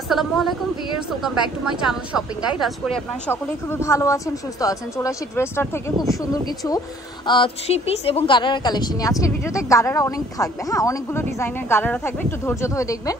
আসসালামু আলাইকুম viewers, welcome back to my channel shopping guide. আশা করি আপনারা সকলেই খুবই ভালো আছেন, সুস্থ আছেন। চলে আসি ড্রেসটার থেকে খুব সুন্দর কিছু থ্রি পিস এবং গারারা কালেকশন নিয়ে। আজকের ভিডিওতে গারারা অনেক থাকবে, হ্যাঁ, অনেকগুলো ডিজাইনের গারারা থাকবে, একটু ধৈর্য ধরে দেখবেন।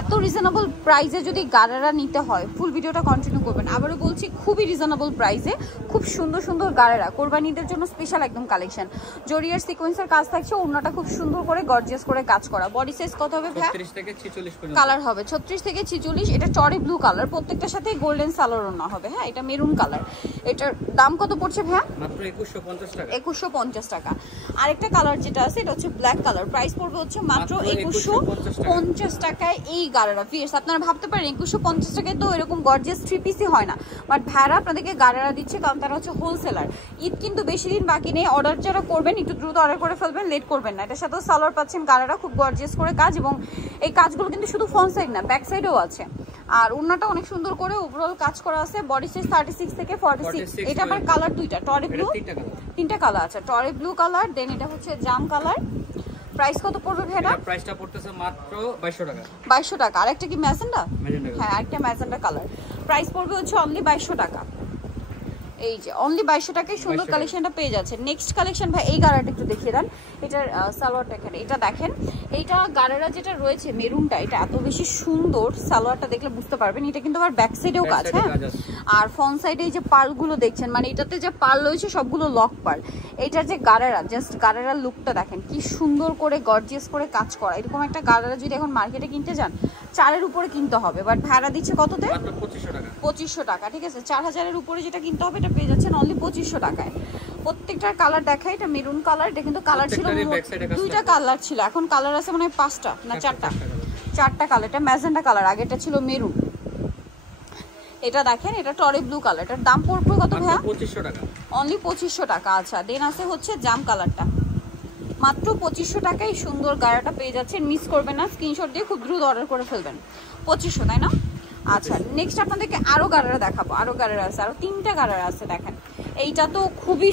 এত রিজনেবল প্রাইসে যদি গারারা নিতে হয় ফুল ভিডিওটা কন্টিনিউ করবেন। আবারও বলছি, খুবই রিজনেবল প্রাইসে খুব সুন্দর সুন্দর গারারা কোরবানিদের জন্য স্পেশাল একদম কালেকশন। জরিয়ার সিকোয়েন্সের কাজ থাকছে, ওড়নাটা খুব সুন্দর করে গর্জিয়াস করে কাজ করা। বডি সাইজ কত হবে ভাই? 36 থেকে 46 পর্যন্ত কালার হবে 36 থেকে 46। এটা টরে ব্লু কালার, প্রত্যেকটার সাথে গোল্ডেন সালোয়ার ওড়না হবে। হ্যাঁ, এটা মেরুন কালার। এটার দাম কত পড়ছে ভাই? মাত্র 2150 টাকা। 2150 টাকা। আরেকটা কালার যেটা আছে এটা হচ্ছে ব্ল্যাক কালার, প্রাইস পড়বে হচ্ছে মাত্র 2150 টাকায়। এই গারারা ভিউয়ার্স, আপনারা ভাবতে পারেন 2150 টাকায় তো এরকম গর্জিয়াস থ্রি পিসই হয় না, বাট ভাইরা আপনাদেরকে গারারা দিচ্ছে কারণ তারা হচ্ছে হোলসেলার। ঈদ কিন্তু বেশি দিন বাকি নেই, অর্ডার যারা করবেন একটু দ্রুত অর্ডার করে ফেলবেন, লেট করবেন না। এটার সাথেও সালোয়ার পাচ্ছেন গারারা, খুব গর্জিয়াস করে কাজ, এবং এই কাজগুলো কিন্তু শুধু ফ্রন্ট সাইড না, ব্যাক সাইডেও আছে। আর ওড়নাটা অনেক সুন্দর করে ওভারঅল কাজ করা আছে। বডি সাইজ 36 থেকে 46। এটা আবার কালার দুইটা, টরে ব্লু, তিনটা কালার আছে। টরে ব্লু কালার, দেন এটা হচ্ছে জাম কালার। প্রাইস কত পড়বে ভাইরা? প্রাইসটা পড়তেছে মাত্র 2200 টাকা। 2200 টাকা। আরেকটা কি ম্যাজেন্ডা? হ্যাঁ, আরেকটা ম্যাজেন্ডা কালার। প্রাইস পড়বে হচ্ছে অনলি 2200 টাকা। এই যে অনলি 2200 টাকায় সুন্দর কালেকশনটা পেয়ে যাচ্ছে। নেক্সট কালেকশন ভাই, এই গারাটা একটু দেখিয়ে দেন। এটার সালোয়ারটা এখানে, এটা দেখেন, এইটা গারারা যেটা রয়েছে মেরুনটা, এটা এত বেশি সুন্দর। সালোয়ারটা দেখলে বুঝতে পারবেন। এটা কিন্তু আবার ব্যাক সাইডেও কাজ, হ্যাঁ, আর ফ্রন্ট সাইডে এই যে পার্লগুলো দেখছেন, মানে এটাতে যে পার্ল রয়েছে সবগুলো লক পার্ল। এইটার যে গারারা, জাস্ট গারারার লুকটা দেখেন কি সুন্দর করে গর্জিয়াস করে কাজ করা। এরকম একটা গারারা যদি এখন মার্কেটে কিনতে যান 4-এর উপরে কিনতে হবে, বাট ভাড়া দিচ্ছে কততে? মাত্র 2500 টাকা। 2500 টাকা, ঠিক আছে। 4000-এর উপরে যেটা কিনতে হবে এটা পেয়ে যাচ্ছেন অনলি 2500 টাকায়। প্রত্যেকটার কালার দেখাই। এটা মেরুন কালার, এটা কিন্তু কালার ছিল দুইটা কালার ছিল, এখন কালার আছে মানে 5টা না 4টা কালার। এটা ম্যাজেন্ডা কালার, আগেটা ছিল মেরুন। এটা দেখেন, এটা টরে ব্লু কালার। এটার দাম পড়বে কত ভাইয়া? 2500 টাকা, অনলি 2500 টাকা। আচ্ছা, দেন আছে হচ্ছে জাম কালারটা, মাত্র 2500 টাকায় সুন্দর গারাটা পেয়ে যাচ্ছেন। মিস করবেন না, স্ক্রিনশট দিয়ে খুব দ্রুত অর্ডার করে ফেলবেন। 2500, তাই না? আচ্ছা, নেক্সট আপনাদেরকে আরো গারারা দেখাবো। আরো গারারা আছে, আরো 3টা গারারা আছে। দেখেন, এইটা তো খুবই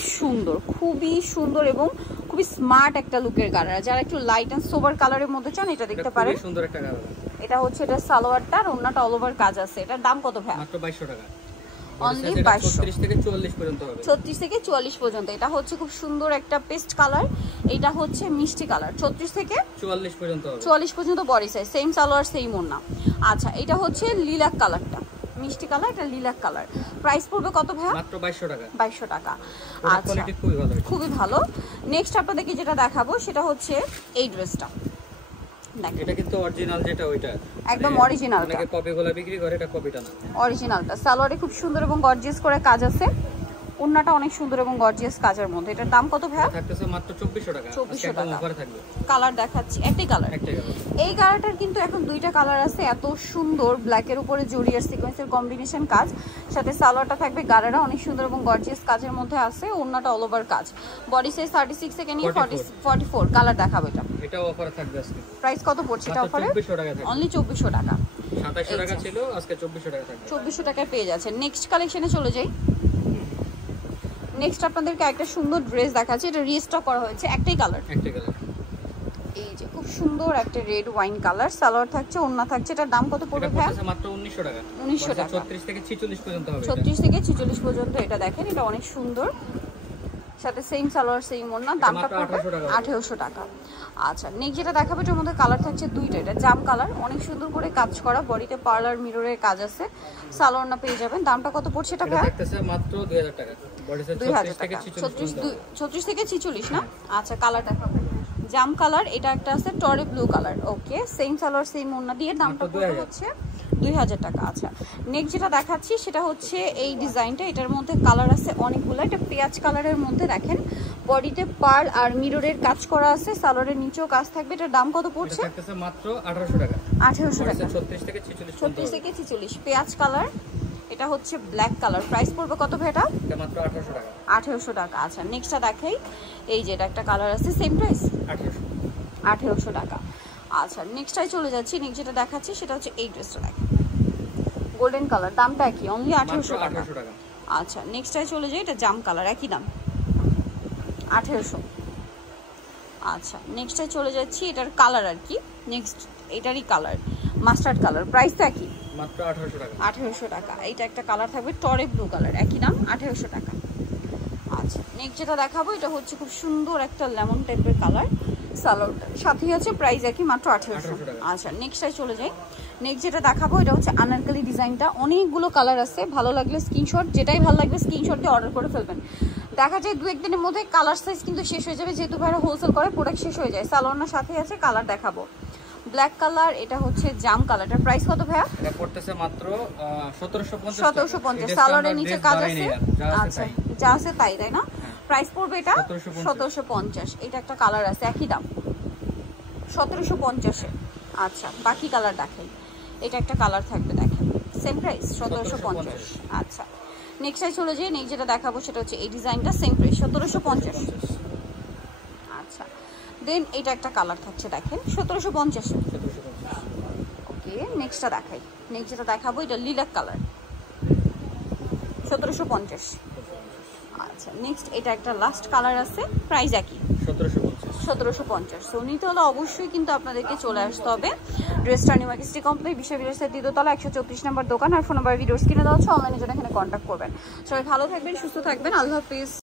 সুন্দর এবং খুবই স্মার্ট একটা লুকের গারারা। যারা একটু লাইট এন্ড সোবার কালারের মধ্যে চান এটা দেখতে পারেন। সুন্দর একটা গারারা। এটা হচ্ছে এটা সালোয়ারটা, আর ওন্নাটা অল ওভার কাজ আছে। এটার দাম কত ভাই? মাত্র 2200 টাকা। অনলি 2200। 36 থেকে 44 পর্যন্ত হবে। 36 থেকে 44 পর্যন্ত। এটা হচ্ছে খুব সুন্দর একটা পেস্ট কালার, এটা হচ্ছে মিষ্টি কালার। 36 থেকে 44 পর্যন্ত হবে। 44 পর্যন্ত body size, same salwar same ওড়না। আচ্ছা, এটা হচ্ছে লিলাক কালারটা, মিষ্টি কালার, এটা লিলাক কালার। প্রাইস পড়বে কত ভাইয়া? মাত্র 2200 টাকা। 2200 টাকা। আচ্ছা, কোয়ালিটি খুবই ভালো, খুবই ভালো। নেক্সট আপনাদেরকে যেটা দেখাবো সেটা হচ্ছে এই ড্রেসটা। এটা কিন্তু অরিজিনাল, যেটা ওইটা একদম অরিজিনালটা। অনেকে কপিগুলো বিক্রি করে, এটা কপিটা না, অরিজিনালটা। সালোয়ারে খুব সুন্দর এবং গর্জিয়াস করে কাজ আছে, ওন্নাটা অনেক সুন্দর এবং গর্জিয়াস কাজের মধ্যে। এটার দাম কত ভাইয়া? থাকতেছে মাত্র 2400 টাকা। 2400 টাকা অফারে থাকবে। কালার দেখাচ্ছি, একটাই কালার। এই কালারটার কিন্তু এখন দুইটা কালার আছে। এত সুন্দর ব্ল্যাকের উপরে জরিয়ার সিকোয়েন্সের কম্বিনেশন কাজ, সাথে সালোয়ারটা থাকবে গারারা, অনেক সুন্দর এবং গর্জিয়াস কাজের মধ্যে আছে। ওন্নাটা অল ওভার কাজ। বডি সাইজ 36 থেকে নিয়ে 44 কালার দেখাবো। এটাও অফারে থাকবে আজকে। প্রাইস কত পড়ছে এটা অফারে? 2400 টাকা থাকবে। অনলি 2400 টাকা। 2700 টাকা ছিল, আজকে 2400 টাকা থাকবে। 2400 টাকায় পেয়ে যাচ্ছেন। নেক্সট কালেকশনে চলে যাই। নেক্সট আপনাদেরকে একটা সুন্দর ড্রেস দেখাচ্ছি, এটা রিস্টক করা হয়েছে, একটাই কালার। এই যে খুব সুন্দর একটা রেড ওয়াইন কালার। সালোয়ার থাকছে, ওড়না থাকছে। এটার দাম কত পড়বে ভাই? মাত্র 1900 টাকা। 1900 টাকা। 36 থেকে 46 পর্যন্ত হবে। 36 থেকে 46 পর্যন্ত। এটা দেখেন, এটা অনেক সুন্দর, সাথে সেম সালোয়ার সেম ওড়না। দামটা পড়বে 1800 টাকা। আচ্ছা, নেক্সট যেটা দেখাবো এটার মধ্যে কালার থাকছে দুইটা। এটা জাম কালার, অনেক সুন্দর করে কাজ করা, বডিতে পার্লার মিররের কাজ আছে। সালোয়ার না পেয়ে যাবেন। দামটা কত পড়ছে এটা ভাই? এটা থাকতেছে মাত্র 2000 টাকা। বডি সাইজ 2000 টাকা। 36 থেকে 46 না? আচ্ছা, কালার দেখাবো। জাম কালার, এটা একটা আছে টরে ব্লু কালার। ওকে, সেম সালোয়ার সেম ওড়না দিয়ে দামটা পড়বে হচ্ছে 2000 টাকা। আচ্ছা, নেক্সট যেটা দেখাচ্ছি সেটা হচ্ছে এই ডিজাইনটা। এটার মধ্যে কালার আছে অনেকগুলো। এটা পেঁয়াজ কালারের মধ্যে দেখেন, বডিতে পার্ল আর মিররের কাজ করা আছে, সালোয়ারের নিচেও কাজ থাকবে। এটার দাম কত পড়ছে? এটা থাকতেছে মাত্র 1800 টাকা। 1800 টাকা। 36 থেকে 46 36 থেকে 46। পেঁয়াজ কালার, এটা হচ্ছে ব্ল্যাক কালার। প্রাইস পড়বে কত ভাই এটা? এটা মাত্র 1800 টাকা। 1800 টাকা। আচ্ছা, নেক্সটটা দেখাই। এই যে এটা একটা কালার আছে, সেম প্রাইস 1800 টাকা। আচ্ছা, নেক্সটটাই চলে যাচ্ছি। নেক্সট যেটা দেখাচ্ছি সেটা হচ্ছে এই ড্রেসটা দেখেন, গোল্ডেন কালার। দামটা কি? অনলি 1800 টাকা। আচ্ছা, নেক্সটটাই চলে যাই। এটা জাম কালার, একই দাম 1800। আচ্ছা, নেক্সটটাই চলে যাচ্ছি। এটার কালার আর কি, নেক্সট এটারই কালার, মাস্টার্ড কালার, প্রাইস তো একই, মাত্র 1800 টাকা। 1800 টাকা। এইটা একটা কালার থাকবে টরে ব্লু কালার, একই দাম 1800 টাকা। আচ্ছা নেক্সট যেটা দেখাবো এটা হচ্ছে খুব সুন্দর একটা লেমন টাইপের কালার, সালোয়ারটা সাথেই হচ্ছে প্রাইস একই, মাত্র 1800 টাকা। আচ্ছা নেক্সটে চলে যাই। নেক্সট যেটা দেখাবো এটা হচ্ছে আনারকলি ডিজাইনটা, অনেকগুলো কালার আছে, ভালো লাগলে স্ক্রিনশট, যেটাই ভালো লাগবে স্ক্রিনশট দিয়ে অর্ডার করে ফেলবেন। দেখা যায় 2-1 দিনের মধ্যে কালার সাইজ কিন্তু শেষ হয়ে যাবে, যেহেতু ভাইরা হোলসেল করে প্রোডাক্ট শেষ হয়ে যায়। সালোয়ারের সাথে আছে কালার দেখাবো, ব্ল্যাক কালার, এটা হচ্ছে জাম কালারটার প্রাইস কত ভাইয়া? এটা পড়তেছে মাত্র 1750 টাকা। 1750, সালোয়ারের নিচে কাজ আছে, আচ্ছা যা আছে তাই, তাই না? প্রাইস পড়বে এটা 1750। এটা একটা কালার আছে একই দাম 1750 এ। আচ্ছা বাকি কালার দেখেন, এটা একটা কালার থাকবে দেখেন, সেম প্রাইস 1750। আচ্ছা নেক্সটে চলে যাই। নেক্সট যেটা দেখাবো সেটা হচ্ছে এই ডিজাইনটা, সেম প্রাইস 1750। আচ্ছা দেন এটা একটা কালার থাকছে দেখেন 1750 এ। ওকে নেক্সটটা দেখাই। নেক্সট যেটা দেখাবো এটা লিলাক কালার 1750। আচ্ছা নেক্সট এটা একটা লাস্ট কালার আছে, প্রাইস একই 1750। সো নিতে হলে অবশ্যই কিন্তু আপনাদেরকে চলে আসতে হবে ড্রেসটা নিউ মার্কেট সিটি কমপ্লেক্স বিশ্ববিদ্যালয়ের দ্বিতীয়তলা 134 নম্বর দোকান, আর ফোন নাম্বার ভিডিওস কিনে দেওয়া হচ্ছে, অনলাইনে জন্য এখানে কন্ট্যাক্ট করবেন। সবাই ভালো থাকবেন, সুস্থ থাকবেন, আল্লাহ হাফিজ।